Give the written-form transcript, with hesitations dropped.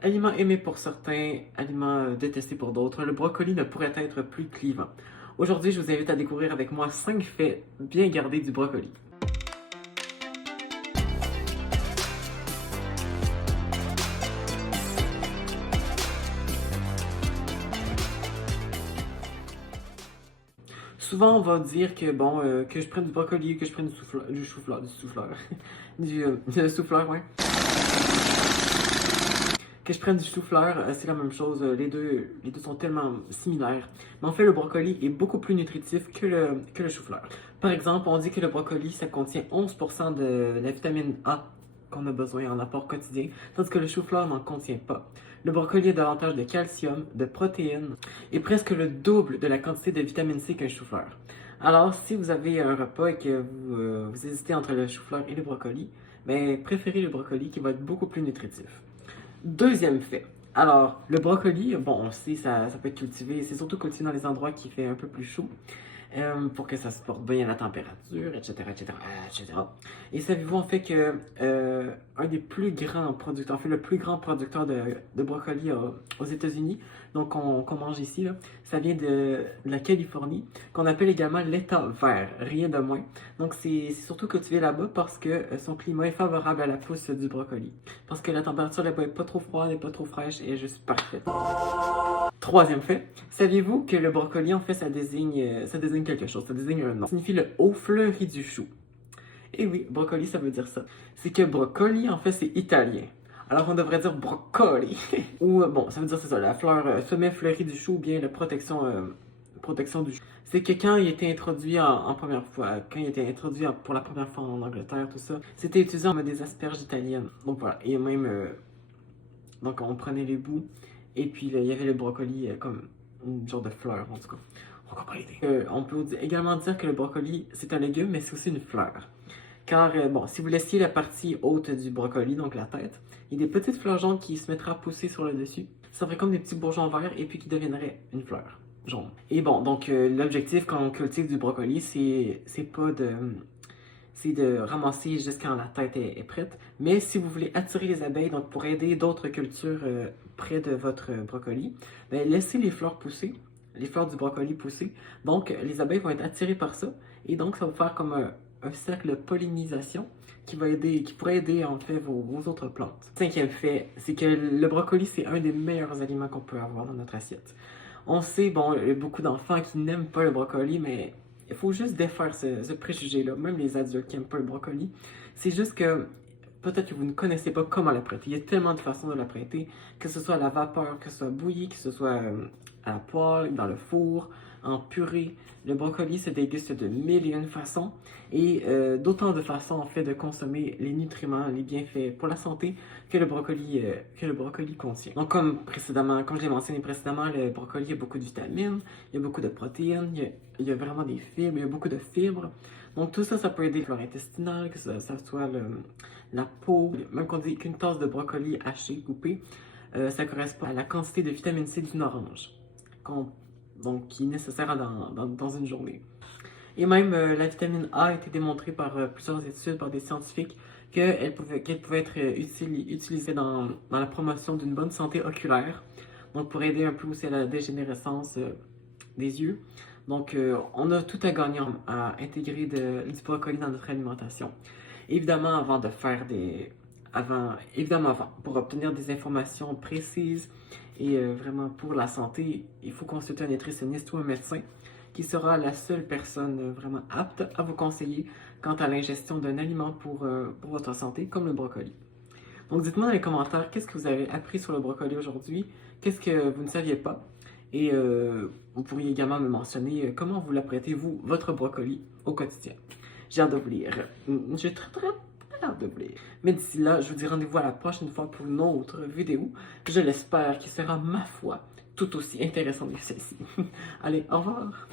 Aliment aimé pour certains, aliment détesté pour d'autres, le brocoli ne pourrait être plus clivant. Aujourd'hui, je vous invite à découvrir avec moi 5 faits bien gardés du brocoli. Souvent, on va dire que bon, que je prenne du brocoli, que je prenne du chou-fleur, du souffleur, ouais. Que je prenne du chou-fleur, c'est la même chose. Les deux sont tellement similaires. Mais en fait, le brocoli est beaucoup plus nutritif que le chou-fleur. Par exemple, on dit que le brocoli, ça contient 11% de la vitamine A qu'on a besoin en apport quotidien, tandis que le chou-fleur n'en contient pas. Le brocoli a davantage de calcium, de protéines et presque le double de la quantité de vitamine C qu'un chou-fleur. Alors, si vous avez un repas et que vous hésitez entre le chou-fleur et le brocoli, mais préférez le brocoli qui va être beaucoup plus nutritif. Deuxième fait. Alors, le brocoli, bon, on sait, ça peut être cultivé, c'est surtout cultivé dans les endroits qui fait un peu plus chaud, pour que ça supporte bien la température, etc., etc., etc. Et savez-vous en fait que un des plus grands producteurs, en fait le plus grand producteur de brocoli aux États-Unis, donc qu'on mange ici, là, ça vient de la Californie, qu'on appelle également l'État vert, rien de moins. Donc c'est surtout cultivé là-bas parce que son climat est favorable à la pousse du brocoli. Parce que la température n'est pas trop froide et pas trop fraîche et est juste parfaite. Troisième fait, saviez-vous que le brocoli, en fait, ça désigne quelque chose, ça désigne un nom. Ça signifie le haut fleuri du chou. Et oui, brocoli, ça veut dire ça. C'est que brocoli, en fait, c'est italien. Alors on devrait dire brocoli. Ou, bon, ça veut dire c'est ça, la fleur, sommet fleuri du chou ou bien la protection du chou. C'est que quand il était introduit en première fois, quand il était introduit pour la première fois en Angleterre, tout ça, c'était utilisé comme des asperges italiennes. Donc voilà, et même, donc on prenait les bouts, et puis là, il y avait le brocoli comme une genre de fleur, en tout cas. On comprend l'idée. On peut également dire que le brocoli, c'est un légume, mais c'est aussi une fleur. Car, bon, si vous laissiez la partie haute du brocoli, donc la tête, il y a des petites fleurs jaunes qui se mettraient à pousser sur le dessus. Ça ferait comme des petits bourgeons verts et puis qui deviendraient une fleur jaune. Et bon, donc l'objectif quand on cultive du brocoli, c'est de ramasser jusqu'à quand la tête est prête. Mais si vous voulez attirer les abeilles, donc pour aider d'autres cultures près de votre brocoli, ben, laissez les fleurs pousser, les fleurs du brocoli pousser. Donc les abeilles vont être attirées par ça et donc ça va faire comme un cercle de pollinisation qui pourrait aider en fait vos autres plantes. Cinquième fait, c'est que le brocoli, c'est un des meilleurs aliments qu'on peut avoir dans notre assiette. On sait, bon, il y a beaucoup d'enfants qui n'aiment pas le brocoli, mais il faut juste défaire ce préjugé-là, même les adultes qui n'aiment pas le brocoli. C'est juste que peut-être que vous ne connaissez pas comment l'apprêter. Il y a tellement de façons de l'apprêter, que ce soit à la vapeur, que ce soit bouilli, que ce soit à la poêle, dans le four, en purée. Le brocoli se déguste de mille et une façons et d'autant de façons en fait de consommer les nutriments, les bienfaits pour la santé que le brocoli contient. Donc comme je l'ai mentionné précédemment, le brocoli a beaucoup de vitamines, il y a beaucoup de protéines, il y a vraiment des fibres, il y a beaucoup de fibres. Donc tout ça, ça peut aider la flore intestinale, que ça soit la peau. Même qu'on dit qu'une tasse de brocoli haché, coupé, ça correspond à la quantité de vitamine C d'une orange, donc qui est nécessaire dans une journée. Et même la vitamine A a été démontrée par plusieurs études par des scientifiques qu'elle pouvait être utilisée dans la promotion d'une bonne santé oculaire, donc pour aider un peu aussi à la dégénérescence des yeux. Donc on a tout à gagner à intégrer du brocoli dans notre alimentation. Évidemment, pour obtenir des informations précises et vraiment pour la santé, il faut consulter un nutritionniste ou un médecin qui sera la seule personne vraiment apte à vous conseiller quant à l'ingestion d'un aliment pour votre santé, comme le brocoli. Donc dites-moi dans les commentaires qu'est-ce que vous avez appris sur le brocoli aujourd'hui, qu'est-ce que vous ne saviez pas, et vous pourriez également me mentionner comment vous l'apprêtez-vous, votre brocoli, au quotidien. J'ai hâte de vous lire. J'ai très hâte de vous lire. Mais d'ici là, je vous dis rendez-vous à la prochaine fois pour une autre vidéo. Je l'espère, qui sera, ma foi, tout aussi intéressante que celle-ci. Allez, au revoir!